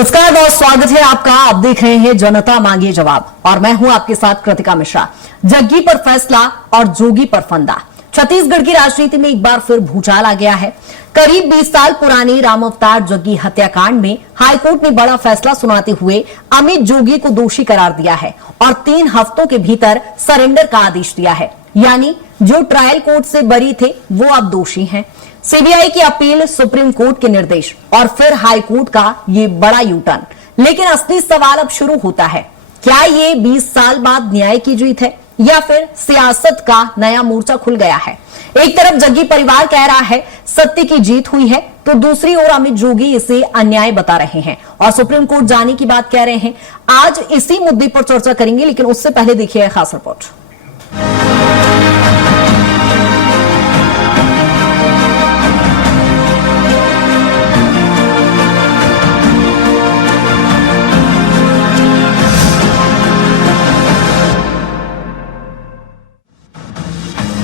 नमस्कार, बहुत स्वागत है आपका। आप देख रहे हैं जनता मांगे जवाब और मैं हूं आपके साथ कृतिका मिश्रा। जग्गी पर फैसला और जोगी पर फंदा। छत्तीसगढ़ की राजनीति में एक बार फिर भूचाल आ गया है। करीब 20 साल पुरानी राम अवतार जग्गी हत्याकांड में हाईकोर्ट ने बड़ा फैसला सुनाते हुए अमित जोगी को दोषी करार दिया है और 3 हफ्तों के भीतर सरेंडर का आदेश दिया है। यानी जो ट्रायल कोर्ट से बरी थे वो अब दोषी हैं। सीबीआई की अपील, सुप्रीम कोर्ट के निर्देश और फिर हाई कोर्ट का ये बड़ा यूटर्न। लेकिन असली सवाल अब शुरू होता है, क्या ये 20 साल बाद न्याय की जीत है या फिर सियासत का नया मोर्चा खुल गया है? एक तरफ जग्गी परिवार कह रहा है सत्य की जीत हुई है, तो दूसरी ओर अमित जोगी इसे अन्याय बता रहे हैं और सुप्रीम कोर्ट जाने की बात कह रहे हैं। आज इसी मुद्दे पर चर्चा करेंगे, लेकिन उससे पहले देखिए खास रिपोर्ट।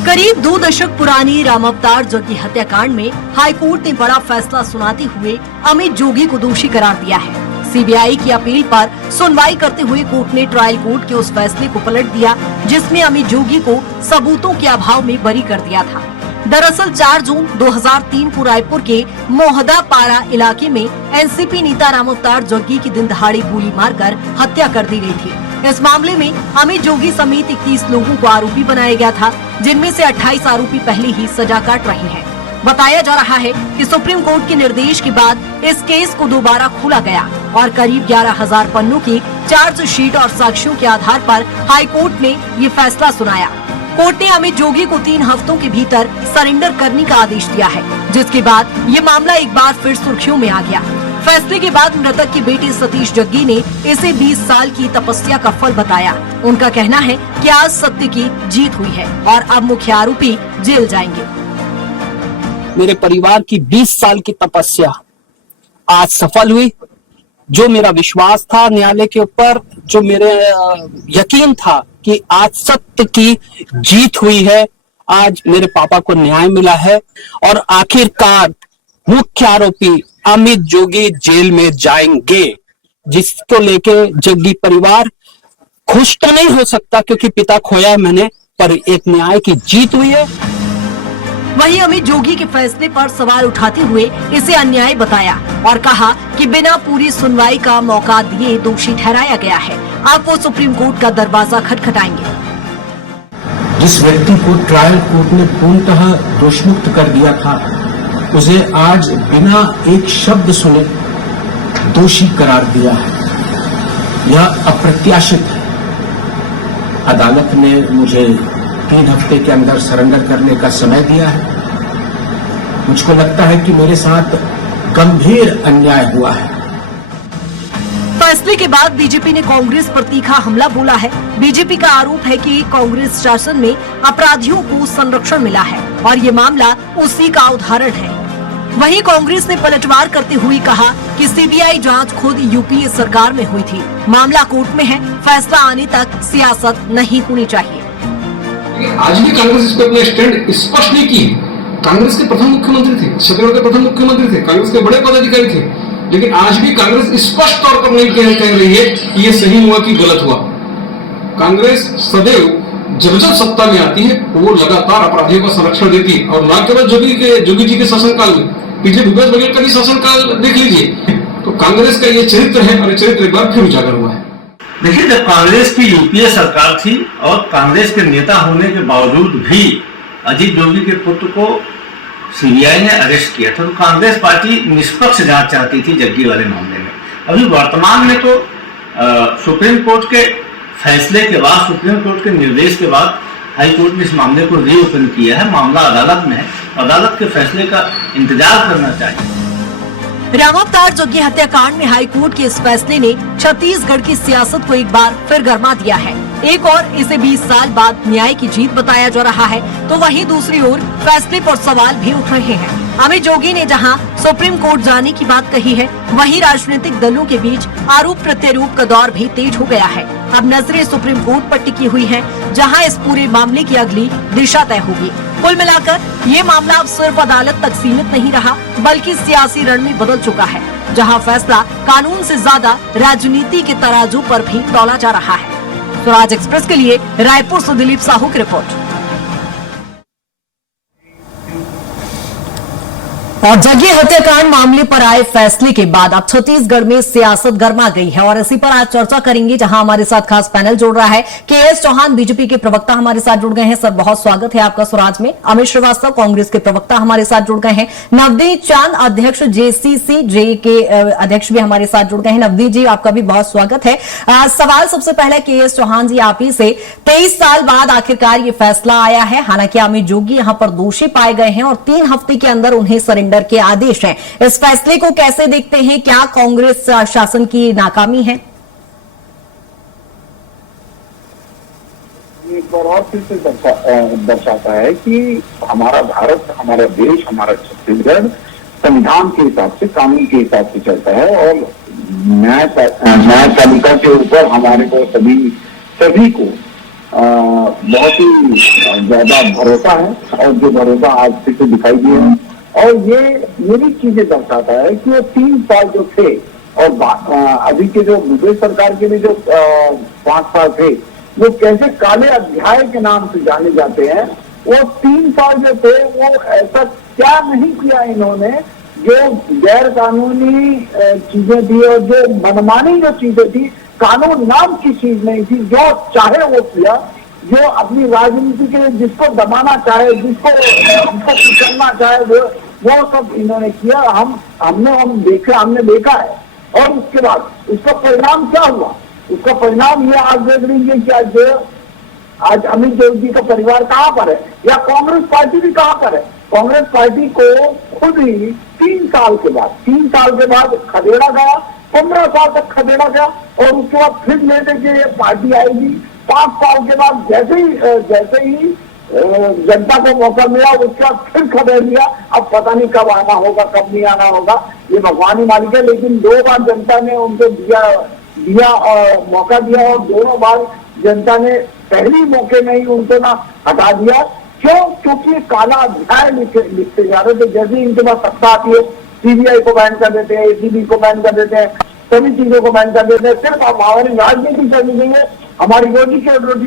करीब 2 दशक पुरानी राम अवतार जग्गी हत्याकांड में हाईकोर्ट ने बड़ा फैसला सुनाते हुए अमित जोगी को दोषी करार दिया है। सीबीआई की अपील पर सुनवाई करते हुए कोर्ट ने ट्रायल कोर्ट के उस फैसले को पलट दिया जिसमें अमित जोगी को सबूतों के अभाव में बरी कर दिया था। दरअसल 4 जून 2003 को रायपुर के मोहदा पारा इलाके में एनसीपी नेता राम अवतार जग्गी की दिन दहाड़े गोली मारकर हत्या कर दी गई थी। इस मामले में अमित जोगी समेत 31 लोगों को आरोपी बनाया गया था, जिनमें से 28 आरोपी पहले ही सजा काट रहे हैं। बताया जा रहा है कि सुप्रीम कोर्ट के निर्देश के बाद इस केस को दोबारा खोला गया और करीब 11,000 पन्नों की चार्जशीट और साक्ष्यों के आधार पर हाई कोर्ट ने ये फैसला सुनाया। कोर्ट ने अमित जोगी को 3 हफ्तों के भीतर सरेंडर करने का आदेश दिया है, जिसके बाद ये मामला एक बार फिर सुर्खियों में आ गया। फैसले के बाद मृतक के बेटे सतीश जग्गी ने इसे 20 साल की तपस्या का फल बताया। उनका कहना है कि आज सत्य की जीत हुई है और अब मुख्य आरोपी जेल जाएंगे। मेरे परिवार की 20 साल की तपस्या आज सफल हुई। जो मेरा विश्वास था न्यायालय के ऊपर, जो मेरे यकीन था कि आज सत्य की जीत हुई है, आज मेरे पापा को न्याय मिला है और आखिरकार मुख्य आरोपी अमित जोगी जेल में जाएंगे, जिसको लेके जग्गी परिवार खुश तो नहीं हो सकता क्योंकि पिता खोया है मैंने, पर एक न्याय की जीत हुई है। वहीं अमित जोगी के फैसले पर सवाल उठाते हुए इसे अन्याय बताया और कहा कि बिना पूरी सुनवाई का मौका दिए दोषी ठहराया गया है। अब वो सुप्रीम कोर्ट का दरवाजा खटखटाएंगे। जिस व्यक्ति को ट्रायल कोर्ट ने पूर्णतः दोषमुक्त कर दिया था, उसे आज बिना एक शब्द सुने दोषी करार दिया है। यह अप्रत्याशित है। अदालत ने मुझे 3 हफ्ते के अंदर सरेंडर करने का समय दिया है। मुझको लगता है कि मेरे साथ गंभीर अन्याय हुआ है। फैसले के बाद बीजेपी ने कांग्रेस पर तीखा हमला बोला है। बीजेपी का आरोप है कि कांग्रेस शासन में अपराधियों को संरक्षण मिला है और ये मामला उसी का उदाहरण है। वहीं कांग्रेस ने पलटवार करते हुए कहा कि सीबीआई जांच खुद यूपीए सरकार में हुई थी। मामला कोर्ट में है, फैसला आने तक सियासत नहीं होनी चाहिए। आज भी कांग्रेस इस पर अपना स्टैंड स्पष्ट नहीं की। कांग्रेस के प्रथम मुख्यमंत्री थे, छत्तीसगढ़ के प्रथम मुख्यमंत्री थे, कांग्रेस के बड़े पदाधिकारी थे, लेकिन आज भी कांग्रेस स्पष्ट तौर पर नहीं कह रही है कि ये सही हुआ कि गलत हुआ। कांग्रेस सदैव जब सत्ता में आती है वो लगातार अपराधियों का संरक्षण देती है और ना केवल जोगी जी के शासनकाल में, पिछले भूपेश बघेल का भी शासनकाल देख लीजिए, तो कांग्रेस का ये चरित्र है और ये चरित्र एक बार फिर उजागर हुआ है। देखिए, जब कांग्रेस की यूपीए सरकार थी और कांग्रेस के नेता होने के बावजूद भी अजीत जोगी के पुत्र को सीबीआई ने अरेस्ट किया था, तो कांग्रेस पार्टी निष्पक्ष जांच चाहती थी जग्गी वाले मामले में। अभी वर्तमान में तो सुप्रीम कोर्ट के फैसले के बाद, सुप्रीम कोर्ट के निर्देश के बाद हाई कोर्ट ने इस मामले को रीओपन किया है। मामला अदालत में है, अदालत के फैसले का इंतजार करना चाहिए। राम अवतार जग्गी हत्याकांड में हाईकोर्ट के इस फैसले ने छत्तीसगढ़ की सियासत को एक बार फिर गरमा दिया है। एक और इसे 20 साल बाद न्याय की जीत बताया जा रहा है, तो वहीं दूसरी ओर फैसले पर सवाल भी उठ रहे हैं। अमित जोगी ने जहां सुप्रीम कोर्ट जाने की बात कही है। वहीं राजनीतिक दलों के बीच आरोप प्रत्यारोप का दौर भी तेज हो गया है। अब नजरें सुप्रीम कोर्ट पर टिकी हुई हैं, जहां इस पूरे मामले की अगली दिशा तय होगी। कुल मिलाकर ये मामला अब सिर्फ अदालत तक सीमित नहीं रहा, बल्कि सियासी रण में बदल चुका है, जहां फैसला कानून से ज्यादा राजनीति के तराजू पर भी तौला जा रहा है। स्वराज एक्सप्रेस के लिए रायपुर से दिलीप साहू की रिपोर्ट। और जगह हत्याकांड मामले पर आए फैसले के बाद अब छत्तीसगढ़ में सियासत गर्मा गई है और इसी पर आज चर्चा करेंगे, जहां हमारे साथ खास पैनल जुड़ रहा है। के.एस. चौहान बीजेपी के प्रवक्ता हमारे साथ जुड़ गए हैं। सर, बहुत स्वागत है आपका स्वराज में। अमित श्रीवास्तव कांग्रेस के प्रवक्ता हमारे साथ जुड़ गए हैं। नवदीप चांद अध्यक्ष JCCJ के अध्यक्ष भी हमारे साथ जुड़ गए हैं। नवदीप जी, आपका भी बहुत स्वागत है। सवाल सबसे पहले के.एस. चौहान जी आप ही से, 23 साल बाद आखिरकार ये फैसला आया है। हालांकि अमित जोगी यहां पर दोषी पाए गए हैं और 3 हफ्ते के अंदर उन्हें सरेंडर के आदेश हैं। इस फैसले को कैसे देखते हैं? क्या कांग्रेस शासन की नाकामी है? एक बार और फिर से दर्शाता है कि हमारा भारत, हमारा देश, हमारा छत्तीसगढ़ संविधान के हिसाब से, कानून के हिसाब से चलता है और न्यायपालिका के ऊपर हमारे को सभी को बहुत ही ज्यादा भरोसा है और जो भरोसा आज से दिखाई दिया है। और ये भी चीजें दर्शाता है कि वो 3 साल जो थे और अभी के जो विदेश सरकार के भी जो 5 साल थे, वो कैसे काले अध्याय के नाम से जाने जाते हैं। वो 3 साल जो थे वो ऐसा क्या नहीं किया इन्होंने जो गैर कानूनी चीजें थी और जो मनमानी जो चीजें थी, कानून नाम की चीज नहीं थी, जो चाहे वो किया, जो अपनी राजनीति के जिसको दबाना चाहे, जिसको कुचलना चाहे, वो सब इन्होंने किया। हमने देखा है। और उसके बाद उसका परिणाम क्या हुआ? उसका परिणाम ये आज देख लीजिए कि आज अमित जोगी का परिवार कहाँ पर है, या कांग्रेस पार्टी भी कहाँ पर है। कांग्रेस पार्टी को खुद ही 3 साल के बाद खदेड़ा गया, 15 साल तक खदेड़ा गया और उसके बाद फिर लेने के पार्टी आएगी 5 साल के बाद। जैसे ही जनता को मौका मिला उसके बाद फिर खदेड़ दिया। अब पता नहीं कब आना होगा, कब नहीं आना होगा, ये भगवान ही मालिक है। लेकिन 2 बार जनता ने उनको दिया और मौका दिया और दोनों बार जनता ने पहली मौके में ही उनको ना हटा दिया। क्यों? क्योंकि काला अध्याय लिखते जा रहे थे। जैसे ही इनके पास सत्ता आती है, CBI को बैन कर देते हैं, ACB को बैन कर देते हैं, सभी चीजों को बैन कर देते हैं। सिर्फ हमारी राजनीति चलनी चाहिए, हमारी रोटी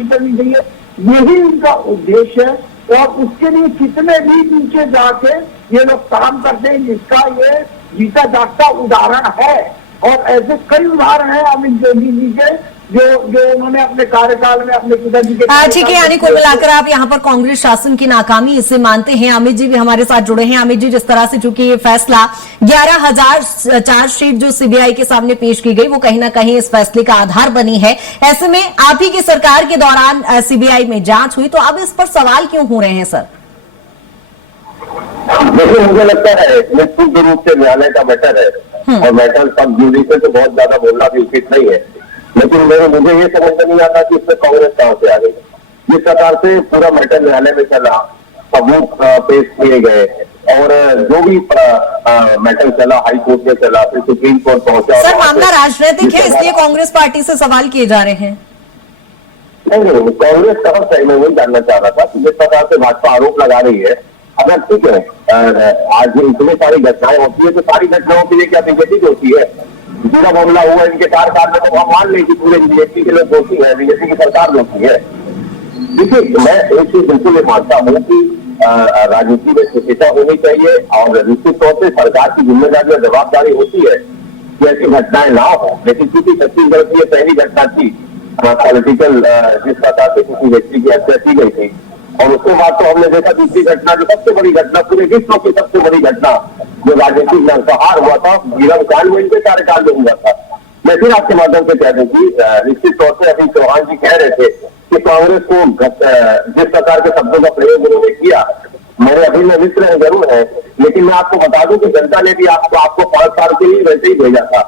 चलनी चाहिए, यही इनका उद्देश्य है। और उसके लिए कितने भी नीचे जाके ये लोग काम करते हैं, जिसका ये जीता जागता उदाहरण है। और ऐसे कई उदाहरण हैं अमित जोगी जी के, जो उन्होंने अपने कार्यकाल में अपने पिताजी के। ठीक है, यानी कुल मिलाकर आप यहाँ पर कांग्रेस शासन की नाकामी इसे मानते हैं। अमित जी भी हमारे साथ जुड़े हैं। अमित जी, जिस तरह से चूंकि ये फैसला 11,000 चार्जशीट जो CBI के सामने पेश की गई, वो कहीं ना कहीं इस फैसले का आधार बनी है। ऐसे में आप ही की सरकार के दौरान CBI में जांच हुई, तो अब इस पर सवाल क्यों हो रहे हैं सर? देखिए, मुझे लगता है निश्चित रूप से न्यायालय का मैटर है और मैटर सब जूरी से तो बहुत ज्यादा बोलना भी उचित नहीं है। लेकिन मुझे ये समझ में नहीं आता कि इसमें कांग्रेस कहां से आ गई। जिस प्रकार से पूरा मैटर न्यायालय में चला, सबूत पेश किए गए और जो भी मैटर चला, हाई कोर्ट में चला, फिर सुप्रीम कोर्ट पहुंचा। सर, मामला राजनीतिक है, इसलिए कांग्रेस पार्टी से सवाल किए जा रहे हैं। नहीं, कांग्रेस का सही में वही जानना चाह रहा था कि जिस प्रकार से भाजपा आरोप लगा रही है, अगर ठीक है आज इतनी सारी घटनाएं होती है तो सारी घटनाओं के लिए क्या बीजेपी होती है? पूरा मामला हुआ इनके कार्यकाल में, तो हम मान लें कि पूरे बीजेपी के लोग दोषी है, बीजेपी की सरकार दोषी है। देखिए, मैं एक चीज बिल्कुल ये मानता हूँ कि राजनीति में शुचिता होनी चाहिए और निश्चित तौर से सरकार की जिम्मेदारी और जवाबदारी होती है कि ऐसी घटनाएं ना हो। लेकिन क्योंकि छत्तीसगढ़ की पहली घटना थी पॉलिटिकल, जिस प्रकार से किसी व्यक्ति की हत्या की गई थी, और उसके बाद तो हमने देखा दूसरी घटना, जो सबसे बड़ी घटना, पूरे विश्व की सबसे बड़ी घटना जो राजनीतिक नरसंहार हुआ था, गिरम कांड में इनके कार्यकाल में हुआ था। मैं फिर आपके माध्यम से कह दूं कि निश्चित तौर से अभी चौहान जी कह रहे थे कि कांग्रेस को जिस प्रकार के शब्दों का प्रयोग उन्होंने किया, मेरे अभिनय मित्र जरूर है, लेकिन मैं आपको बता दूं कि जनता ने भी आपको 5 साल के लिए वैसे ही भेजा था।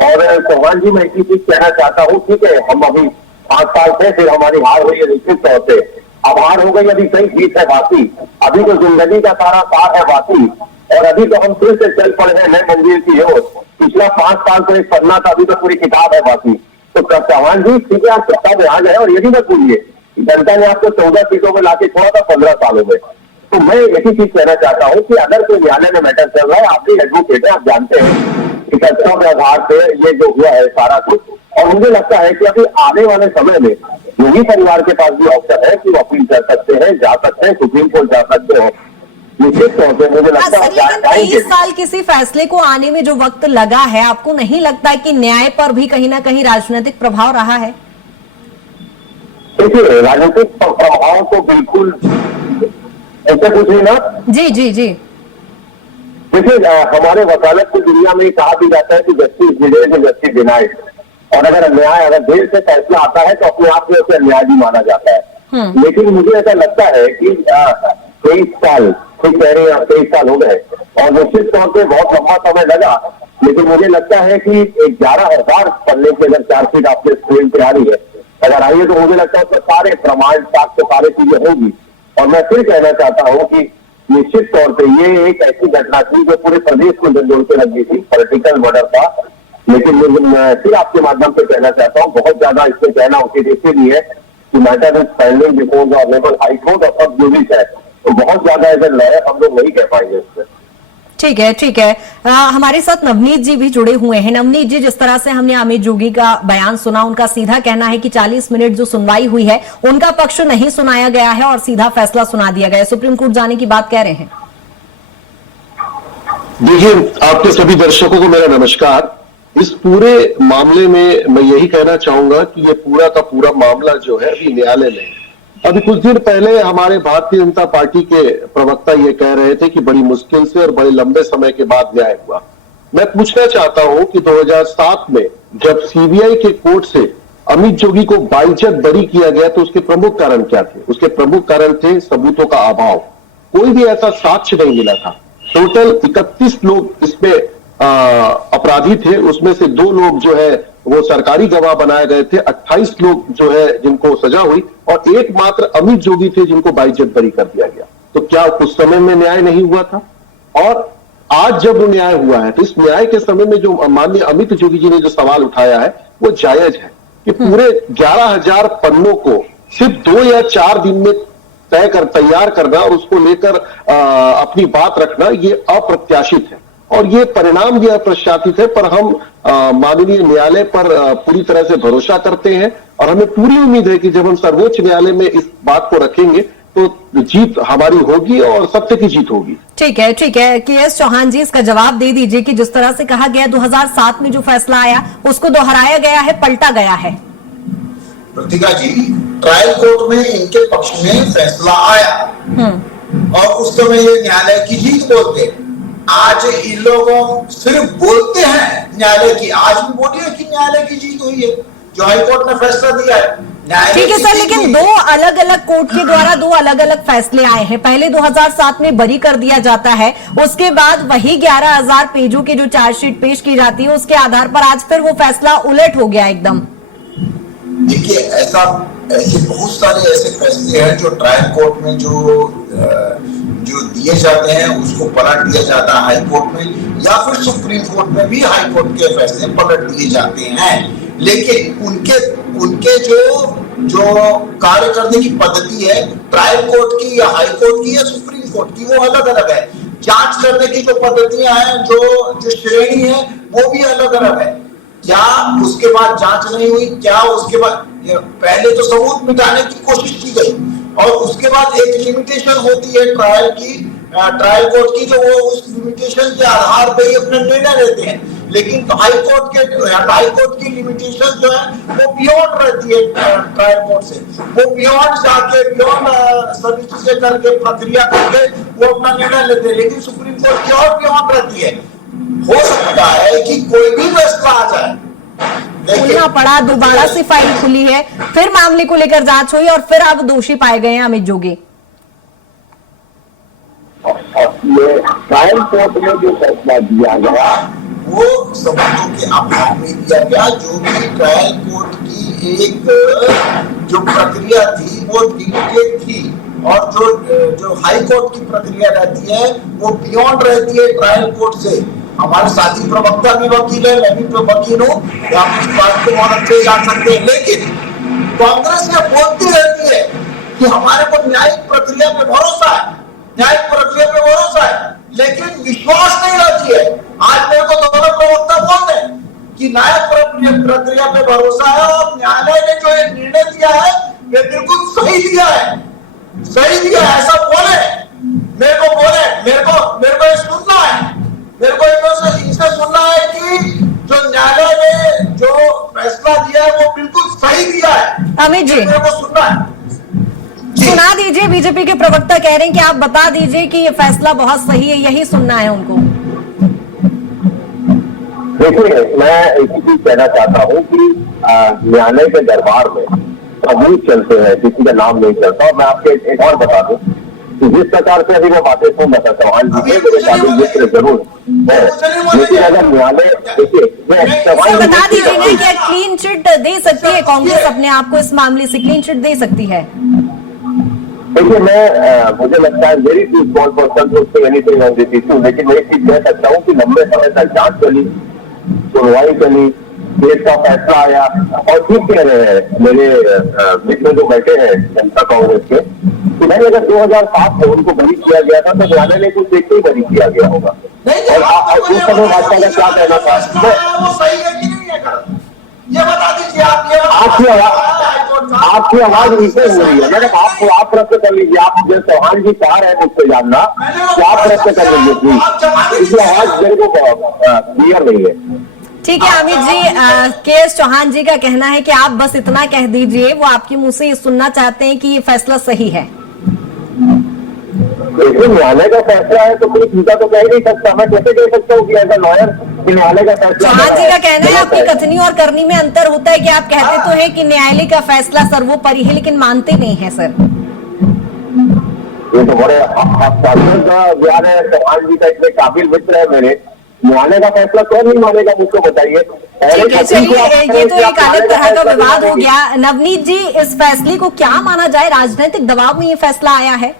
और चौहान जी, मैं एक चीज कहना चाहता हूँ, ठीक है, हम अभी 5 साल थे, फिर हमारी हार हुई है निश्चित तौर से, अब हार हो गई, अभी कई जीत है बाकी, अभी तो जिंदगी का सारा साथ है बाकी। और अभी तो हम फिर से चल पड़े हैं नए मंजिल की ओर। पिछला 5 साल तो एक पन्ना था, अभी तो पूरी किताब है बाकी। तो चौहान जी ठीक है, आप सत्ता में आ गए और ये भी मत भूलिए जनता ने आपको 14 सीटों में लाके छोड़ा था 15 सालों में। तो मैं एक ही चीज कहना चाहता हूँ कि अगर कोई न्यायालय में मैटर चल रहा है, आप भी एडवोकेट है, आप जानते हैं कि तथ्यों के आधार पे ये जो हुआ है सारा कुछ। और मुझे लगता है कि अभी आने वाले समय में योगी परिवार के पास भी ऑप्शन है कि वो अपील कर सकते हैं, जा सकते हैं, सुप्रीम कोर्ट जा सकते हैं। निश्चित तौर पर मुझे लगता है लेकिन 23 साल किसी फैसले को आने में जो वक्त लगा है, आपको नहीं लगता है कि न्याय पर भी कहीं ना कहीं राजनीतिक प्रभाव रहा है? देखिए, राजनीतिक प्रभाव तो बिल्कुल ऐसे कुछ नहीं ना। जी जी जी। देखिए, हमारे वकालत की दुनिया में कहा भी जाता है कि justice delayed is justice denied. और अगर न्याय अगर देर से फैसला आता है तो अपने आप में उसे अन्याय भी माना जाता है। लेकिन मुझे ऐसा लगता है कि 23 साल, ठीक कह रहे हैं, 23 साल हो गए और निश्चित तौर पर बहुत लंबा समय लगा। लेकिन मुझे लगता है कि 11,000 पन्ने की अगर चार्जशीट आपके स्क्रीन पे आ रही है, अगर आई है, तो मुझे लगता है उसमें सारे प्रमाण साक्ष्य सारी चीजें होगी। और मैं फिर कहना चाहता हूं कि निश्चित तौर पे ये एक ऐसी घटना थी जो पूरे प्रदेश को झंझोड़ के लग गई थी, पॉलिटिकल मर्डर था। लेकिन मैं फिर आपके माध्यम से कहना चाहता हूँ, बहुत ज्यादा इसमें कहना उचित इसलिए है कि matter is pending before the honourable high court और सब जुडिस है, तो बहुत ज्यादा एज ए लॉयर हम लोग नहीं कह पाएंगे इसमें। ठीक है ठीक है। हमारे साथ नवनीत जी भी जुड़े हुए हैं। नवनीत जी, जिस तरह से हमने अमित जोगी का बयान सुना, उनका सीधा कहना है कि 40 मिनट जो सुनवाई हुई है उनका पक्ष नहीं सुनाया गया है और सीधा फैसला सुना दिया गया है, सुप्रीम कोर्ट जाने की बात कह रहे हैं। देखिए, आपके सभी दर्शकों को मेरा नमस्कार। इस पूरे मामले में मैं यही कहना चाहूंगा कि ये पूरा का पूरा मामला जो है अभी न्यायालय में है। अभी कुछ दिन पहले हमारे भारतीय जनता पार्टी के प्रवक्ता ये कह रहे थे कि बड़ी मुश्किल से और बड़े लंबे समय के बाद न्याय हुआ। मैं पूछना चाहता हूं कि 2007 में जब सीबीआई के कोर्ट से अमित जोगी को बाइज्जत बरी किया गया तो उसके प्रमुख कारण क्या थे? उसके प्रमुख कारण थे सबूतों का अभाव। कोई भी ऐसा साक्ष्य नहीं मिला था। टोटल 31 लोग इसमें अपराधी थे, उसमें से 2 लोग जो है वो सरकारी गवाह बनाए गए थे, 28 लोग जो है जिनको सजा हुई और एकमात्र अमित जोगी थे जिनको बाइज्जत बरी कर दिया गया। तो क्या उस समय में न्याय नहीं हुआ था? और आज जब वो न्याय हुआ है तो इस न्याय के समय में जो माननीय अमित जोगी जी ने जो सवाल उठाया है वो जायज है कि पूरे 11,000 पन्नों को सिर्फ 2 या 4 दिन में तैयार करना और उसको लेकर अपनी बात रखना, ये अप्रत्याशित है और ये परिणाम भी अप्रत्याशित है। पर हम माननीय न्यायालय पर पूरी तरह से भरोसा करते हैं और हमें पूरी उम्मीद है कि जब हम सर्वोच्च न्यायालय में इस बात को रखेंगे तो जीत हमारी होगी और सत्य की जीत होगी। ठीक है ठीक है। के.एस. चौहान जी, इसका जवाब दे दीजिए कि जिस तरह से कहा गया 2007 में जो फैसला आया उसको दोहराया गया है, पलटा गया है। प्रतिका जी, ट्रायल कोर्ट में इनके पक्ष में फैसला आया और उस समय ये न्यायालय की जीत बोलते हैं। आज इन लोगों सिर्फ बोलते हैं न्यायालय की, आज भी बोलिए कि न्यायालय की जीत हुई है, जो हाईकोर्ट ने फैसला दिया है। ठीक है सर, लेकिन 2 अलग अलग कोर्ट के द्वारा 2 अलग अलग फैसले आए हैं। पहले 2007 में बरी कर दिया जाता है, उसके बाद वही 11,000 पेजों की जो चार्जशीट पेश की जाती है उसके आधार पर आज फिर वो फैसला उलट हो गया एकदम। देखिए, ऐसे बहुत सारे ऐसे फैसले हैं जो ट्रायल कोर्ट में जो दिए जाते हैं उसको पलट दिया जाता है हाई कोर्ट में, या फिर सुप्रीम कोर्ट में भी हाई कोर्ट के फैसले पलट दिए जाते हैं। लेकिन उनके जो कार्य करने की पद्धति है ट्रायल कोर्ट की या हाई कोर्ट की या सुप्रीम कोर्ट की, वो अलग अलग है। जांच करने की जो पद्धतियां हैं, जो श्रेणी है, वो भी अलग अलग है। क्या उसके बाद जांच नहीं हुई? क्या उसके बाद पहले तो सबूत मिटाने की कोशिश की गई और उसके बाद एक लिमिटेशन होती है ट्रायल कोर्ट की, जो वो उस लिमिटेशन के आधार पे ही अपने निर्णय लेते हैं। लेकिन तो हाई कोर्ट की लिमिटेशन जो है वो बियॉन्ड रहती है ट्रायल कोर्ट से, वो बियॉन्ड जाके बियॉन्ड सभी चीजें करके प्रक्रिया करके वो अपना निर्णय लेते हैं। लेकिन सुप्रीम कोर्ट की और बियॉन्ड रहती है। हो सकता है कि कोई भी फैसला आ जाए, खुलना पड़ा, दोबारा से फाइल खुली है, फिर मामले को लेकर जांच हुई और फिर अब दोषी पाए गए हैं अमित जोगी। ट्रायल कोर्ट में जो फैसला दिया गया वो सबूतों के अभाव में दिया गया, जो कि ट्रायल कोर्ट की एक जो प्रक्रिया थी वो लिमिटेड थी। और जो हाई कोर्ट की प्रक्रिया रहती है वो बियॉन्ड रहती है ट्रायल कोर्ट से। हमारे साथी प्रवक्ता भी वकील है, मैं भी वकील हूँ, आप इस बात को बहुत अच्छे जान सकते हैं। लेकिन कांग्रेस ये बोलती रहती है कि हमारे को न्यायिक प्रक्रिया पे भरोसा है, न्यायिक प्रक्रिया पे भरोसा है, लेकिन विश्वास नहीं रहती है। आज मेरे को दोनों प्रवक्ता बोल रहे हैं कि न्यायिक प्रक्रिया पे भरोसा है और न्यायालय ने जो ये निर्णय दिया है ये बिल्कुल सही दिया है, सही दिया है, ऐसा बोले, मेरे को ये सुनना है, मेरे को इनसे सुनना है कि जो न्यायालय ने जो फैसला दिया है वो बिल्कुल सही दिया है। अमित जी, मेरे को सुनना है, सुना दीजिए। बीजेपी के प्रवक्ता कह रहे हैं कि आप बता दीजिए कि ये फैसला बहुत सही है, यही सुनना है उनको। देखिए, मैं एक ही चीज कहना चाहता हूँ कि न्यायालय के दरबार में सबूत चलते हैं, किसी का नाम नहीं चलता। और मैं आपको एक और बता दूं कि जिस प्रकार से अभी मैं बातें सुन रहा था चौहान जी से, मेरे काबिल जिक्र जरूर है, लेकिन अगर न्यायालय सर बता दीजिए ना कि क्लीन चिट दे सकती है कांग्रेस अपने आप को, इस मामले से क्लीन चिट दे सकती है? देखिए, मुझे लगता है very few small person to say anything on this issue, लेकिन मैं एक चीज कह सकता हूँ कि लंबे समय तक जांच चली, सुनवाई चली, केस का फैसला आया। और ठीक कह रहे हैं मेरे मित्र जो बैठे हैं जनता कांग्रेस के कि भाई अगर 2007 में उनको बरी किया गया था तो न्यायालय ने कुछ देखते ही बरी किया गया होगा। और उस समय भाजपा का क्या कहना था, वो सही है कि नहीं है, ये बता दीजिए। आपकी आवाज नीचे हो रही है। मैडम आप प्रश्न कर लीजिए, आप जो चौहान जी कह रहे हैं मुझसे जानना, तो आप प्रश्न कर लीजिए प्लीज, इसकी आवाज मेरे को क्लियर नहीं है। ठीक है अमित जी, के.एस. चौहान जी का कहना है कि आप बस इतना कह दीजिए, वो आपके मुंह से ये सुनना चाहते हैं कि ये फैसला सही है। देखिए, न्यायालय का फैसला है तो कोई सीधा तो कह ही नहीं सकता। मैं कैसे कह सकता हूँ कि एज ए लॉयर कि न्यायालय का फैसला। चौहान जी का कहना है आपकी कथनी और करनी में अंतर होता है कि आप कहते तो हैं कि न्यायालय का फैसला सर्वोपरि है, लेकिन मानते नहीं है सर। ये तो बड़े ज्ञान है, चौहान जी का इतने काबिल मित्र है मेरे। न्यायालय का फैसला कौन नहीं मानेगा, मुझको बताइए। ठीक है, चलिए, ये तो एक अलग तरह का विवाद हो गया। नवनीत जी, इस फैसले को क्या माना जाए? राजनीतिक दबाव में ये फैसला आया है?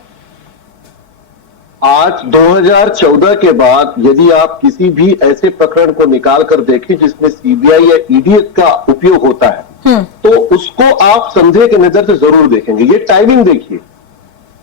आज 2014 के बाद यदि आप किसी भी ऐसे प्रकरण को निकाल कर देखें जिसमें सीबीआई या ईडी का उपयोग होता है, तो उसको आप संदेह के नजर से जरूर देखेंगे। ये टाइमिंग देखिए,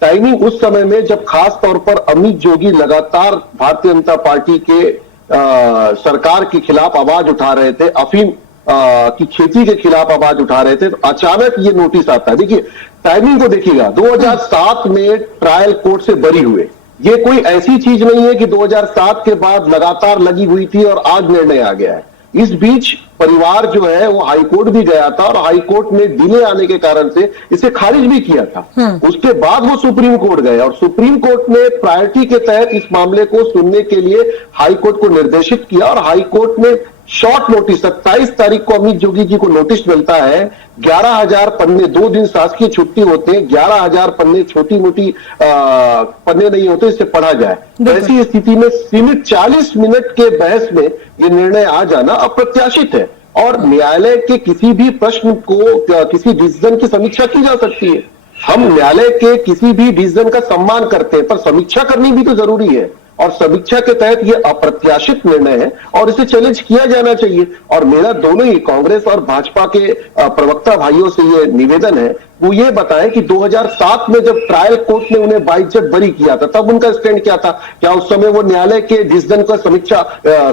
टाइमिंग उस समय में जब खास तौर पर अमित जोगी लगातार भारतीय जनता पार्टी के सरकार के खिलाफ आवाज उठा रहे थे, अफीम की खेती के खिलाफ आवाज उठा रहे थे, तो अचानक ये नोटिस आता है। देखिए टाइमिंग को देखिएगा, 2007 में ट्रायल कोर्ट से बरी हुए। ये कोई ऐसी चीज नहीं है कि 2007 के बाद लगातार लगी हुई थी और आज निर्णय आ गया है। इस बीच परिवार जो है वो हाईकोर्ट भी गया था और हाईकोर्ट ने डिले आने के कारण से इसे खारिज भी किया था। उसके बाद वो सुप्रीम कोर्ट गए और सुप्रीम कोर्ट ने प्रायोरिटी के तहत इस मामले को सुनने के लिए हाईकोर्ट को निर्देशित किया और हाईकोर्ट ने शॉर्ट नोटिस 27 तारीख को अमित जोगी जी को नोटिस मिलता है। 11,000 पन्ने, 2 दिन शासकीय छुट्टी होते हैं, 11,000 पन्ने छोटी मोटी पन्ने नहीं होते, इससे पढ़ा जाए। ऐसी स्थिति में सीमित 40 मिनट के बहस में ये निर्णय आ जाना अप्रत्याशित है और न्यायालय के किसी भी प्रश्न को, किसी डिसीजन की समीक्षा की जा सकती है। हम न्यायालय के किसी भी डिसीजन का सम्मान करते हैं, पर समीक्षा करनी भी तो जरूरी है और समीक्षा के तहत ये अप्रत्याशित निर्णय है और इसे चैलेंज किया जाना चाहिए। और मेरा दोनों ही कांग्रेस और भाजपा के प्रवक्ता भाइयों से ये निवेदन है, वो ये बताएं कि 2007 में जब ट्रायल कोर्ट ने उन्हें बाइज्जत बरी किया था, तब उनका स्टैंड क्या था? क्या उस समय वो न्यायालय के डिसीजन का समीक्षा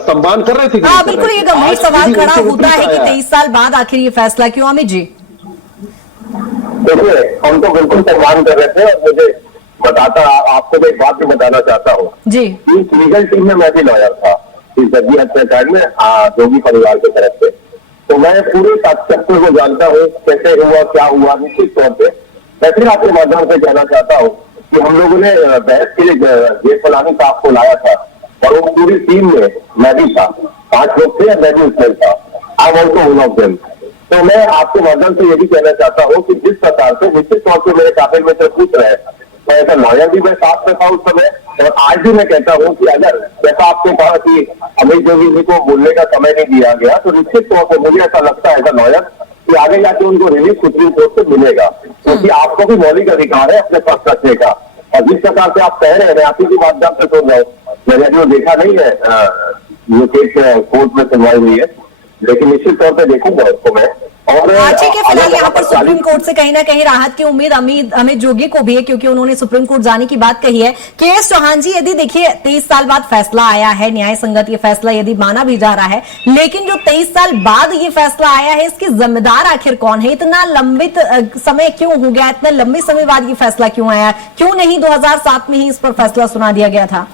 सम्मान कर रहे थे? हाँ, बिल्कुल ये गंभीर सवाल खड़ा होता है कि 23 साल बाद आखिर ये फैसला क्यों? अमित जी, देखिए हम तो बिल्कुल सम्मान कर रहे थे और मुझे बताता, आपको मैं एक बात भी बताना चाहता हूँ जी। इस लीगल टीम में मैं भी लॉयर था इस जग्गी हत्याकांड में जोगी परिवार की तरफ से, तो मैं पूरे तथ्य को जानता हूँ, कैसे हुआ, क्या हुआ। निश्चित तौर पे मैं फिर आपके माध्यम से कहना चाहता हूँ कि हम लोगों ने बहस के लिए जेठमलानी साहब को लाया था और वो पूरी टीम में मैं भी था, 5 लोग थे, मैं भी उसमें था। I want to one of them. तो मैं आपके माध्यम से ये भी कहना चाहता हूँ कि जिस प्रकार से निश्चित तौर पर मेरे काबिल में पूछ रहे हैं, मैं ऐसा लॉयर भी मैं साथ में था उस समय और आज भी मैं कहता हूं कि अगर जैसा आपने कहा कि अमित जोगी जी को बोलने का समय नहीं दिया गया, तो निश्चित तौर पर मुझे ऐसा लगता है एज अ लॉयर कि आगे जाके उनको रिलीफ सुप्रीम कोर्ट से मिलेगा, क्योंकि आपको भी मौलिक अधिकार है अपने पक्ष रखने का। और जिस प्रकार से आप कह रहे हैं, आप ही की बात से सुन रहे हो, मैंने जो देखा नहीं है ये केस कोर्ट में सुनवाई हुई है, लेकिन निश्चित तौर पर देखूंगा उसको मैं। और ठीक है, फिलहाल यहाँ पर सुप्रीम कोर्ट से कहीं ना कहीं राहत की उम्मीद अमित जोगी को भी है, क्योंकि उन्होंने सुप्रीम कोर्ट जाने की बात कही है। के.एस. चौहान जी, यदि देखिए 23 साल बाद फैसला आया है, न्याय संगत ये फैसला यदि माना भी जा रहा है, लेकिन जो 23 साल बाद ये फैसला आया है, इसकी जिम्मेदार आखिर कौन है? इतना लंबित समय क्यों हो गया? इतने लंबे समय बाद ये फैसला क्यों आया? क्यों नहीं 2007 में ही इस पर फैसला सुना दिया गया था?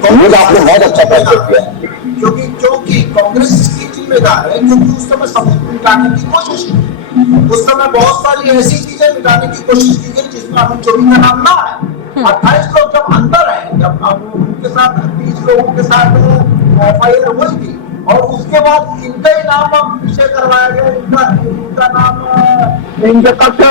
आपने बहुत अच्छा फैसला किया, क्योंकि कांग्रेस इसकी जिम्मेदार है, क्योंकि उस समय सबूत मिटाने की कोशिश की। उस समय बहुत सारी ऐसी चीजें मिटाने की कोशिश की गई जिसमें अमित जोगी का नाम ना है। 28 लोग जब अंदर है, जब उनके साथ 30 लोगों के साथ FIR हुई थी, और उसके बाद इनका ही नाम अब पीछे करवाया गया, इनका नाम इनके कष्ट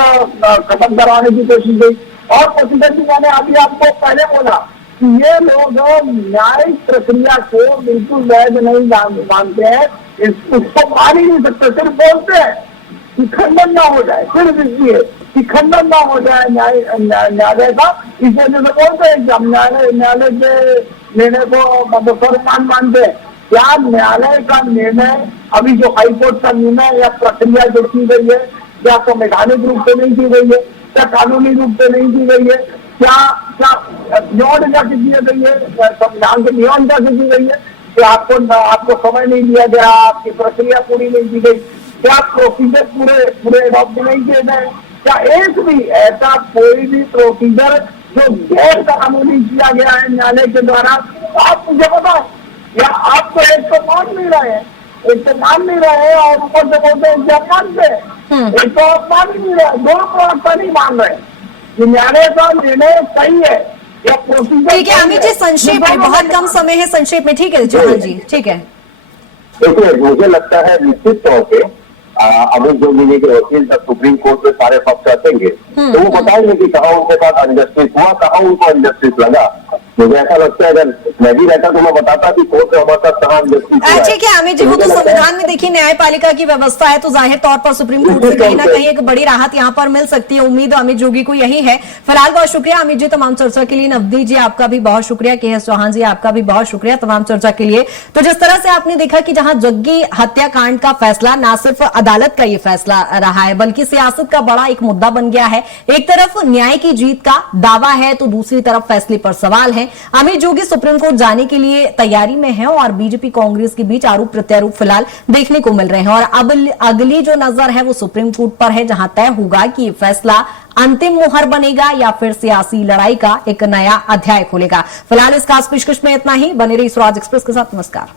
खत्म करवाने की कोशिश गई। और प्रेसिडेंट जी, मैंने अभी आपको पहले बोला कि ये लोग न्यायिक प्रक्रिया को बिल्कुल वैध नहीं मानते हैं, उसको मान ही नहीं सकते, सिर्फ बोलते हैं कि खंडन ना हो जाए, सिर्फ इसलिए कि खंडन ना हो जाए न्यायालय का, इस वजह से बोलते हैं कि हम न्यायालय के निर्णय को सर्वमान मानते हैं। क्या न्यायालय का निर्णय, अभी जो हाईकोर्ट का निर्णय या प्रक्रिया जो की गई है, क्या संवैधानिक रूप से नहीं की गई है, क्या कानूनी रूप से नहीं की गई है, क्या नियम जाके की गई है, संविधान के नियम जाके की गई है, कि आपको समय नहीं दिया गया, आपकी प्रक्रिया पूरी नहीं की गई, क्या प्रोसीजर पूरे अडॉप्ट नहीं किए गए, क्या एक भी ऐसा कोई भी प्रोसीजर जो गैर कानूनी किया गया है न्यायालय के द्वारा, आप मुझे बताओ। या आप तो एक तो मान नहीं रहे हैं, और ऊपर से बोलते हैं कि आप मानते हैं, एक तो आप मान ही नहीं रहे, दोनों प्रवक्ता नहीं मान रहे कि न्यायालय का निर्णय सही है या प्रोसीजर। ठीक है अमित जी, संक्षेप में, बहुत कम समय है, संक्षेप में। ठीक है चौहान जी, ठीक है। देखिए, मुझे लगता है निश्चित तौर पे अमित जोगी जी के वकील तक सुप्रीम कोर्ट में सारे पक्ष रखेंगे, तो वो बताएंगे कि कहाँ उनके साथ अनजस्टिस हुआ, कहाँ उनको अनजस्टिस लगा। मुझे ऐसा लगता है, अगर मैं भी रहता तो मैं बताता कि कोर्ट में हमारे साथ कहाँ अनजस्टिस हुआ है। ठीक है अमित जी, वो तो संविधान में देखिए न्यायपालिका की व्यवस्था है, तो जाहिर तौर पर सुप्रीम कोर्ट से कहीं ना कहीं एक बड़ी राहत यहाँ पर मिल सकती है। उम्मीद अमित जोगी को यही है। फिलहाल बहुत शुक्रिया अमित जी तमाम चर्चा के लिए। नवदीप जी आपका भी बहुत शुक्रिया, के.एस. चौहान जी आपका भी बहुत शुक्रिया तमाम चर्चा के लिए। तो जिस तरह से आपने देखा कि जहां जग्गी हत्याकांड का फैसला ना सिर्फ अदालत का ये फैसला रहा है, बल्कि सियासत का बड़ा एक मुद्दा बन गया है। एक तरफ न्याय की जीत का दावा है, तो दूसरी तरफ फैसले पर सवाल है। अमित जोगी सुप्रीम कोर्ट जाने के लिए तैयारी में है, और बीजेपी कांग्रेस के बीच आरोप प्रत्यारोप फिलहाल देखने को मिल रहे हैं। और अब अगली जो नजर है वो सुप्रीम कोर्ट पर है, जहां तय होगा कि ये फैसला अंतिम मुहर बनेगा या फिर सियासी लड़ाई का एक नया अध्याय खोलेगा। फिलहाल इस खास पेशकश में इतना ही। बने रही स्वराज एक्सप्रेस के साथ। नमस्कार।